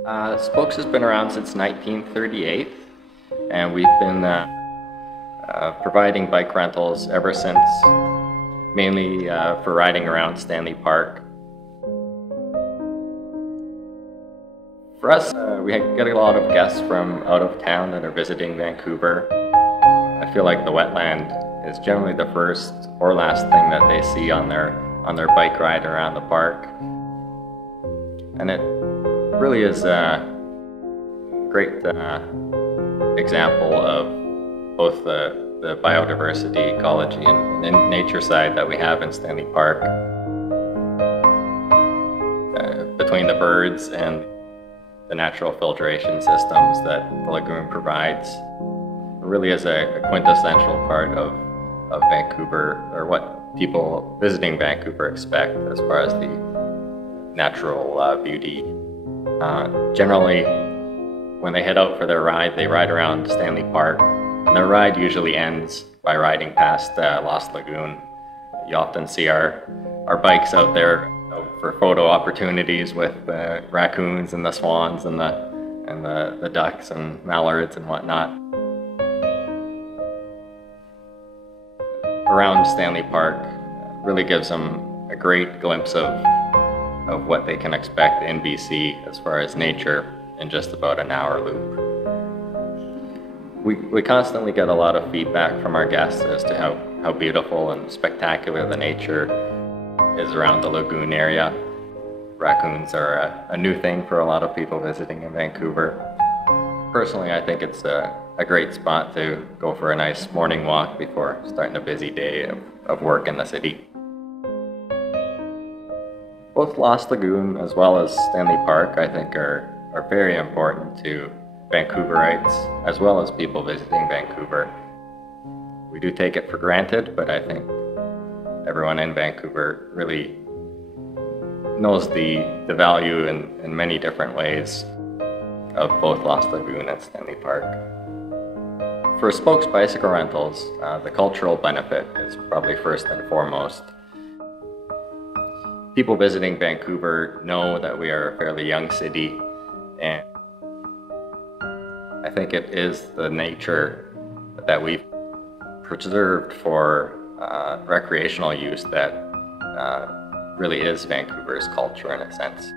Spokes has been around since 1938, and we've been providing bike rentals ever since, mainly for riding around Stanley Park. For us, we get a lot of guests from out of town that are visiting Vancouver. I feel like the wetland is generally the first or last thing that they see on their bike ride around the park. And it really is a great example of both the biodiversity, ecology, and nature side that we have in Stanley Park. Between the birds and the natural filtration systems that the lagoon provides, it really is a quintessential part of Vancouver, or what people visiting Vancouver expect as far as the natural beauty. Generally, when they head out for their ride, they ride around Stanley Park, and their ride usually ends by riding past Lost Lagoon. You often see our bikes out there for photo opportunities with the raccoons and the swans and the ducks and mallards and whatnot. Around Stanley Park really gives them a great glimpse of what they can expect in BC as far as nature in just about an hour loop. We constantly get a lot of feedback from our guests as to how beautiful and spectacular the nature is around the lagoon area. Raccoons are a new thing for a lot of people visiting in Vancouver. Personally, I think it's a great spot to go for a nice morning walk before starting a busy day of work in the city. Both Lost Lagoon as well as Stanley Park, I think, are very important to Vancouverites as well as people visiting Vancouver. We do take it for granted, but I think everyone in Vancouver really knows the value in many different ways of both Lost Lagoon and Stanley Park. For Spokes bicycle rentals, the cultural benefit is probably first and foremost. People visiting Vancouver know that we are a fairly young city, and I think it is the nature that we've preserved for recreational use that really is Vancouver's culture in a sense.